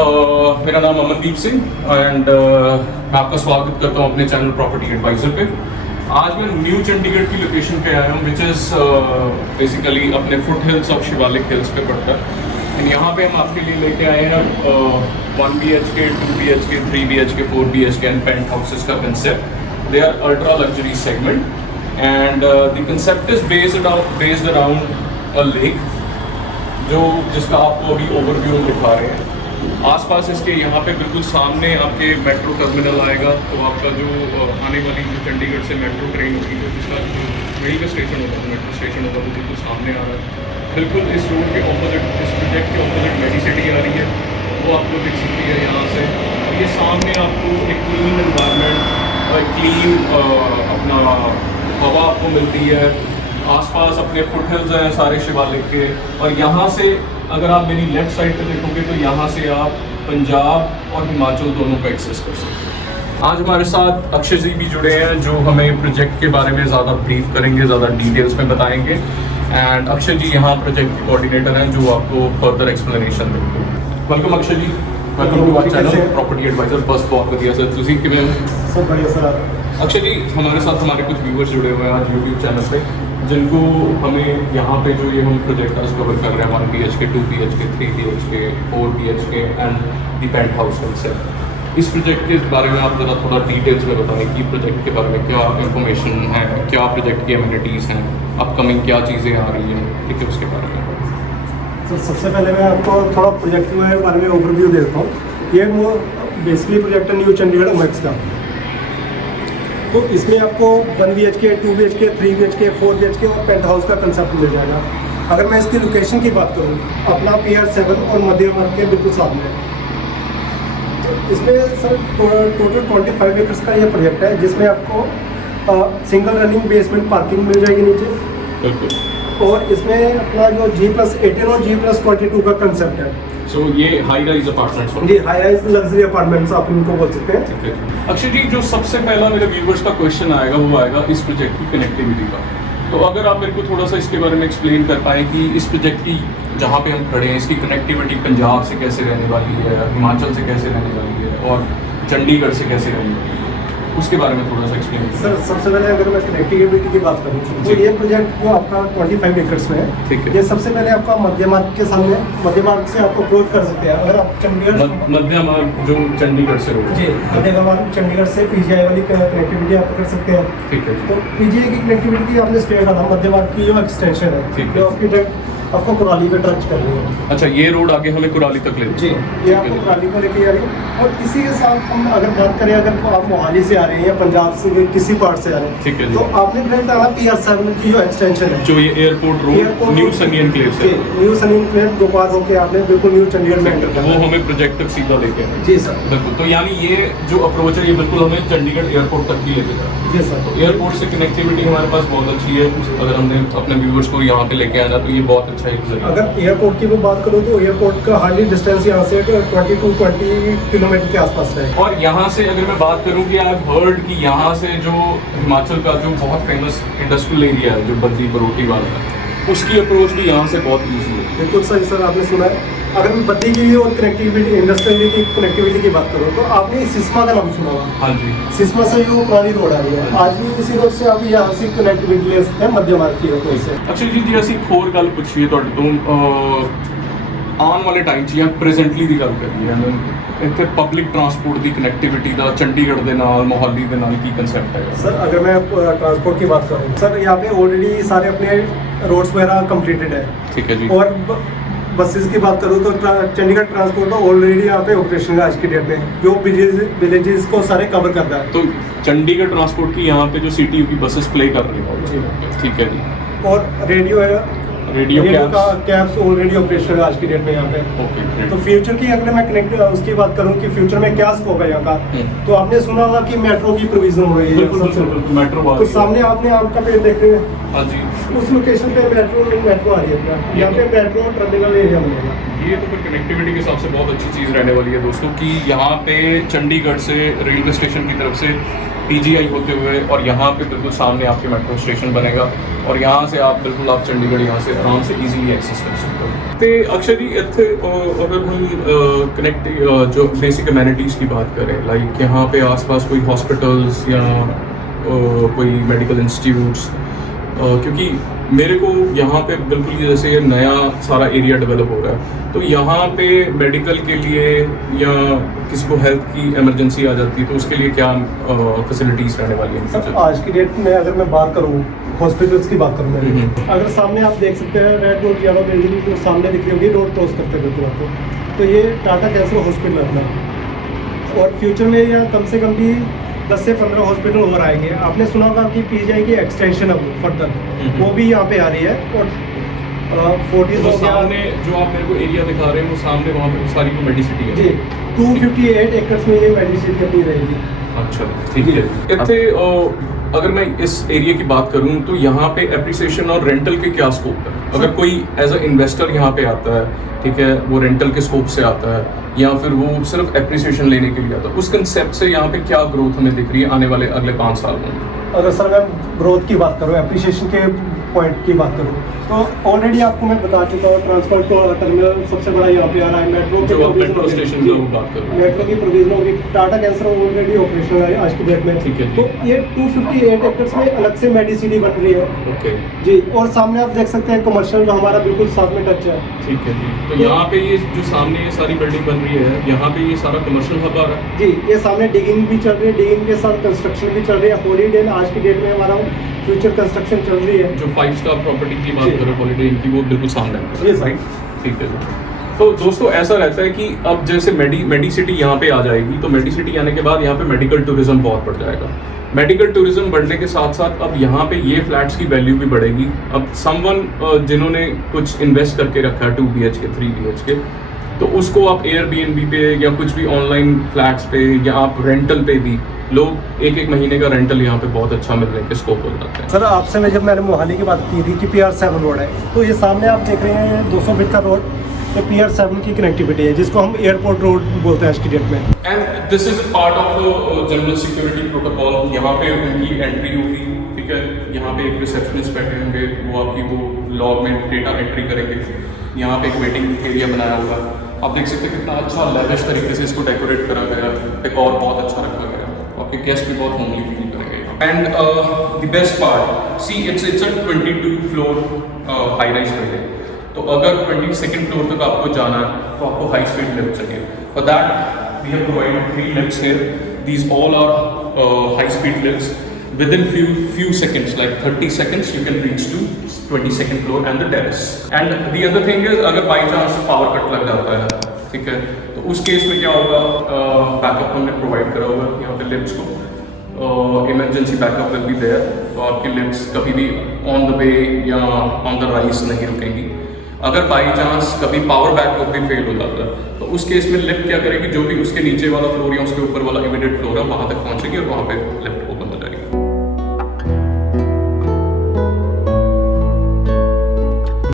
मेरा नाम अमनदीप सिंह एंड मैं आपका स्वागत करता हूँ अपने चैनल प्रॉपर्टी एडवाइज़र पे। आज मैं न्यू चंडीगढ़ की लोकेशन पे आया हूँ विच इज़ बेसिकली अपने foot hills of Shivalik hills पे पड़ता है। एंड यहाँ पे हम आपके लिए लेके आए हैं 1 BHK, 2 BHK, 3 BHK, 4 BHK and penthouses का concept. They are ultra luxury segment and the concept is based around a lake, जो जिसका आपको अभी ओवरव्यू दिखा रहे हैं। आसपास इसके यहाँ पे बिल्कुल सामने आपके मेट्रो टर्मिनल आएगा, तो आपका जो आने वाली जो चंडीगढ़ से मेट्रो ट्रेन होगी तो जिसका वहीं का स्टेशन होगा, मेट्रो स्टेशन होगा, वो बिल्कुल सामने आ रहा है। बिल्कुल इस रोड के ऑपोजिट, इस प्रोजेक्ट के ऑपोजिट मेडी सिटी आ रही है, वो आपको दिख सकती है यहाँ से। ये सामने आपको एक क्लीन एनवायरनमेंट, क्लीन अपना हवा आपको मिलती है। आसपास अपने फुट हिल्स हैं सारे शिवालिक के, और यहाँ से अगर आप मेरी लेफ्ट साइड पे देखोगे तो यहाँ से आप पंजाब और हिमाचल दोनों को एक्सेस कर सकते हैं। आज हमारे साथ अक्षय जी भी जुड़े हैं जो हमें प्रोजेक्ट के बारे में ज़्यादा ब्रीफ करेंगे, ज़्यादा डिटेल्स में बताएंगे। एंड अक्षय जी यहाँ प्रोजेक्ट के कोऑर्डिनेटर हैं जो आपको फर्दर एक्सप्लेनेशन देंगे। Welcome Akshay ji, welcome to our channel property advisor. बस बहुत बढ़िया सर, तुसी किवें सब बढ़िया सर। अक्षय जी, हमारे साथ हमारे कुछ व्यूवर्स जुड़े हुए हैं आज यूट्यूब चैनल पे, जिनको हमें यहाँ पे जो ये हम प्रोजेक्ट आज कवर कर रहे हैं 1 BHK, 2 BHK, 3 BHK, 4 BHK and the penthouse concept. इस प्रोजेक्ट के बारे में आप ज़रा थोड़ा डिटेल्स में बताएं कि प्रोजेक्ट के बारे में क्या इन्फॉर्मेशन है, क्या प्रोजेक्ट की एमिनिटीज़ हैं, अपकमिंग क्या चीज़ें आ रही हैं, ठीक है, उसके बारे में। तो सबसे पहले मैं आपको थोड़ा प्रोजेक्ट के बारे में ओवरव्यू देता हूँ। ये बेसिकली प्रोजेक्ट है न्यू चंडीगढ़ मैक्स का। तो इसमें आपको 1 BHK, 2 BHK, 3 BHK, 4 BHK और पेंट हाउस का कंसेप्ट मिल जाएगा। अगर मैं इसकी लोकेशन की बात करूँ, अपना PR7 और मध्य मार्ग के बिल्कुल सामने है। तो इसमें सर टोटल 25 एकर्स का ये प्रोजेक्ट है, जिसमें आपको सिंगल रनिंग बेसमेंट पार्किंग मिल जाएगी नीचे, और इसमें अपना जो G+18 और G+22 का कंसेप्ट है। सो ये हाई राइज अपार्टमेंट्स जी, हाई राइज लग्जरी अपार्टमेंट्स आप इनको बोल सकते हैं। अक्षय जी, जो सबसे पहला मेरे व्यूवर्स का क्वेश्चन आएगा वो आएगा इस प्रोजेक्ट की कनेक्टिविटी का। तो अगर आप मेरे को थोड़ा सा इसके बारे में एक्सप्लेन कर पाएँ कि इस प्रोजेक्ट की जहाँ पे हम खड़े हैं इसकी कनेक्टिविटी पंजाब से कैसे रहने वाली है, हिमाचल से कैसे रहने वाली है, और चंडीगढ़ से कैसे रहने वाली है, उसके बारे में थोड़ा सा एक्सप्लेन करें। सर सबसे पहले अगर मैं कनेक्टिविटी की बात करूँ तो ये प्रोजेक्ट जो आपका 25 एकर्स में है, ठीक है। ये सबसे पहले आपका मध्य मार्ग के सामने, मध्य मार्ग से आप अप्रोच कर सकते हैं। अगर आप चंडीगढ़ मध्य मार्ग जो चंडीगढ़ से रोड, जी, मध्य मार्ग चंडीगढ़ से PGI वाली कनेक्टिविटी आप कर सकते हैं, ठीक है। तो PGI की कनेक्टिविटी आपने स्टेट आना, मध्य मार्ग की जो एक्सटेंशन है, ठीक है। जो आपकी डायरेक्ट आपको कुराली पे टच कर रही है। अच्छा, ये रोड आगे हमें कुराली तक ले जी, ये आपको कुराली को लेके जा रही है। और इसी के साथ हम अगर बात करें, अगर आप मोहाली से आ रहे हैं या पंजाब से किसी पार्ट से आ रहे हैं, ठीक है, तो आपने डायरेक्ट आना PR7 की जो एक्सटेंशन है, जो ये airport road new Sunny enclave से, न्यू सनी एनक्लेव को पार होकर आपने बिल्कुल न्यू चंडीगढ़ में एंटर करना वो है। हमें प्रोजेक्ट तक सीधा लेके आए। जी सर, बिल्कुल। तो यानी ये जो अप्रोच है ये बिल्कुल हमें चंडीगढ़ एयरपोर्ट तक भी लेके जा रहा है। जी सर। तो एयरपोर्ट से कनेक्टिविटी हमारे पास बहुत अच्छी है। अगर हमने अपने व्यूवर्स को यहाँ पे लेके आना तो ये बहुत अच्छा एक जरिया। अगर एयरपोर्ट की मैं बात करूँ तो एयरपोर्ट का हार्डली डिस्टेंस यहाँ से 20 किलोमीटर के आसपास है। और यहाँ से अगर मैं बात करूँ कि आई हर्ड कि यहाँ से जो हिमाचल का जो बहुत फेमस इंडस्ट्रियल एरिया है जो बद्दी बरोटी वाला है, उसकी अप्रोच भी यहाँ से बहुत ईजी है। बिल्कुल सही सर, आपने सुना है। अगर मैं बद्दी की और कनेक्टिविटी, इंडस्ट्रियल की कनेक्टिविटी की बात करूँ तो आपने सिस्मा का नाम सुना होगा। हाँ जी। सिस्मा से जो पुरानी रोड आ रही है, आज भी इसी रोड से आप यहाँ से कनेक्टिविटी ले सकते हैं मध्य मार्ग की रोड से। अच्छा जी, ਅਸੀਂ ਇੱਕ ਹੋਰ ਗੱਲ ਪੁੱਛੀਏ ਤੁਹਾਡੇ ਤੋਂ, ਆਉਣ ਵਾਲੇ ਟਾਈਮ 'ਚ ਜਾਂ ਪ੍ਰੈਜ਼ੈਂਟਲੀ ਦੀ ਗੱਲ ਕਰੀਏ, ਇੱਥੇ ਪਬਲਿਕ ਟਰਾਂਸਪੋਰਟ ਦੀ ਕਨੈਕਟੀਵਿਟੀ ਦਾ ਚੰਡੀਗੜ੍ਹ ਦੇ ਨਾਲ ਮੋਹਾਲੀ ਦੇ ਨਾਲ ਕੀ ਕੰਸੈप्ट है? सर अगर मैं ट्रांसपोर्ट की बात करूँ, सर यहाँ पे ऑलरेडी सारे अपने रोड्स वगैरह कंप्लीटेड है। ठीक है जी। और बसेस की बात करूँ तो चंडीगढ़ ट्रांसपोर्ट ऑलरेडी यहाँ पे ऑपरेशन है आज की डेट में, जो विलेजेस को सारे कवर कर रहा है। तो चंडीगढ़ ट्रांसपोर्ट की यहाँ पे जो CTU की बसेस प्ले कर रही है। जी। ठीक है जी। और रेडियो है, रेडियो का कैब्स ऑलरेडी ऑपरेशन है आज की डेट में यहाँ पे। ओके। तो फ्यूचर की अगर मैं कनेक्ट उसकी बात करूँ कि फ्यूचर में क्या स्कोप है यहाँ का, तो आपने सुना होगा कि मेट्रो की प्रोविजन हो रही है। मेट्रो तो सामने आपने आपका पेड़ देख रहे हैं, हाँ जी, उस लोकेशन पे मेट्रो आ रही है। यहाँ पे मेट्रो टर्मिनल एरिया बनेगा। ये तो फिर कनेक्टिविटी के हिसाब से बहुत अच्छी चीज़ रहने वाली है दोस्तों कि यहाँ पे चंडीगढ़ से रेलवे स्टेशन की तरफ से PGI होते हुए और यहाँ पे बिल्कुल सामने आपके मेट्रो स्टेशन बनेगा और यहाँ से आप बिल्कुल आप चंडीगढ़ यहाँ से आराम से इजीली एक्सेस कर सकते हो। तो अक्षर जी इतने अगर हम कनेक्ट जो बेसिक अमेनिटीज़ की बात करें लाइक यहाँ पे आसपास कोई हॉस्पिटल्स या कोई मेडिकल इंस्टीट्यूट्स क्योंकि मेरे को यहाँ पे बिल्कुल ही जैसे ये नया सारा एरिया डेवलप हो रहा है तो यहाँ पे मेडिकल के लिए या किसी को हेल्थ की इमरजेंसी आ जाती है तो उसके लिए क्या फैसिलिटीज़ रहने वाली हैं? सर आज की डेट में अगर मैं बात करूँ हॉस्पिटल्स की बात करूँ मैं अगर सामने आप देख सकते हैं रेड रोड येलो बिल्डिंग जो सामने दिख रही होगी रोड क्रॉस करते हुए बिल्कुल आपको तो ये टाटा कैंसर हॉस्पिटल अपना और फ्यूचर में या कम से कम भी 10 से 15 हॉस्पिटल और आएंगे। आपने सुना होगा कि PGI की एक्सटेंशन अब फर्दर वो भी यहाँ पे आ रही है और 40 तो सामने जो आप मेरे को एरिया दिखा रहे हैं वो सामने वहाँ पे सारी को मेडिसिटी है जी 258 एकड़ में ये मेडिसिटी अपनी रहेगी। अच्छा ठीक है। इतने अगर मैं इस एरिया की बात करूं तो यहाँ पे एप्रिसिएशन और रेंटल के क्या स्कोप है? अगर कोई एज अ इन्वेस्टर यहाँ पे आता है ठीक है वो रेंटल के स्कोप से आता है या फिर वो सिर्फ एप्रिसिएशन लेने के लिए आता है उस कंसेप्ट से यहाँ पे क्या ग्रोथ हमें दिख रही है आने वाले अगले 5 साल में? अगर सर मैं ग्रोथ की बात करूँ एप्रिसिएशन के पॉइंट की बात करूँ तो ऑलरेडी आपको मैं बता चुका हूँ ट्रांसपोर्ट टर्मिनल सबसे बड़ा यहाँ पे आ रहा है मेट्रो स्टेशन की बात करूँ मेट्रो की प्रोविजन होगी टाटा कैंसर ऑलरेडी ऑपरेशनल है आज की डेट में ठीक है तो ये 258 एकड़ में अलग से मेडिसिटी बन रही है ओके जी और सामने आप देख सकते हैं कमर्शियल जो हमारा बिल्कुल साथ में टच है ठीक है जी। तो यहाँ पे ये जो सामने ये सारी बिल्डिंग बन रही है यहाँ पे ये सारा कमर्शियल हब आ रहा है जी ये सामने डिगिंग भी चल रही है डिगिंग के साथ कंस्ट्रक्शन भी चल रही है हॉलीडे आज की डेट में हमारा फ्यूचर कंस्ट्रक्शन चल रही है जो 5 स्टार प्रॉपर्टी की बात करें हॉलीडे इनकी वो बिल्कुल सामने है ये सही ठीक है। तो दोस्तों ऐसा रहता है कि अब जैसे मेडिसिटी यहाँ पे आ जाएगी तो मेडिसिटी आने के बाद यहाँ पे मेडिकल टूरिज्म बहुत बढ़ जाएगा। मेडिकल टूरिज्म बढ़ने के साथ साथ अब यहाँ पे ये फ्लैट्स की वैल्यू भी बढ़ेगी। अब समवन जिन्होंने कुछ इन्वेस्ट करके रखा है 2 BHK 3 BHK तो उसको आप Airbnb पे या कुछ भी ऑनलाइन फ्लैट्स पे या आप रेंटल पे भी लोग एक महीने का रेंटल यहाँ पे बहुत अच्छा मिलने के स्कोप हो जाते हैं। सर आपसे जब मैंने मोहाली की बात की थी कि PR7 रोड है तो ये सामने आप देख रहे हैं 200 फीट का रोड तो PR7 की कनेक्टिविटी है जिसको हम एयरपोर्ट रोड बोलते हैं आज की डेट में and this is part of general security protocol. यहाँ पे उनकी एंट्री होगी ठीक है यहाँ पे एक रिसेप्शनिस्ट बैठे होंगे वो आपकी वो लॉग में डेटा एंट्री करेंगे। यहाँ पे एक वेटिंग एरिया बनाया होगा आप देख सकते हैं कितना अच्छा लेविश तरीके से इसको डेकोरेट करा गया डेकोर बहुत अच्छा रखा गया आपके गेस्ट भी बहुत होमली फील करेंगे। And the best part see it's a 22 floor high rise building तो अगर 22nd फ्लोर तक आपको जाना है तो आपको हाई स्पीड लिफ्ट चाहिए। For that we have provided 3 lifts here these all are high speed lifts within few seconds like 30 seconds you can reach to 22nd floor and the terrace. And the other thing is अगर by chance power cut लग जाता है ठीक है तो उस case में क्या होगा बैकअप हमने प्रोवाइड करा होगा यहाँ पे लिफ्ट्स को emergency backup will be there तो आपकी लिफ्ट्स कभी भी ऑन द वे या ऑन द राइज नहीं रुकेंगी। अगर बाई चांस कभी पावर बैकअप भी फेल हो जाता है तो उस केस में लिफ्ट क्या करेगी जो भी उसके नीचे वाला फ्लोर या उसके ऊपर वाला इमीडिएट फ्लोर है वहाँ तक पहुँचेगी और वहाँ पे लिफ्ट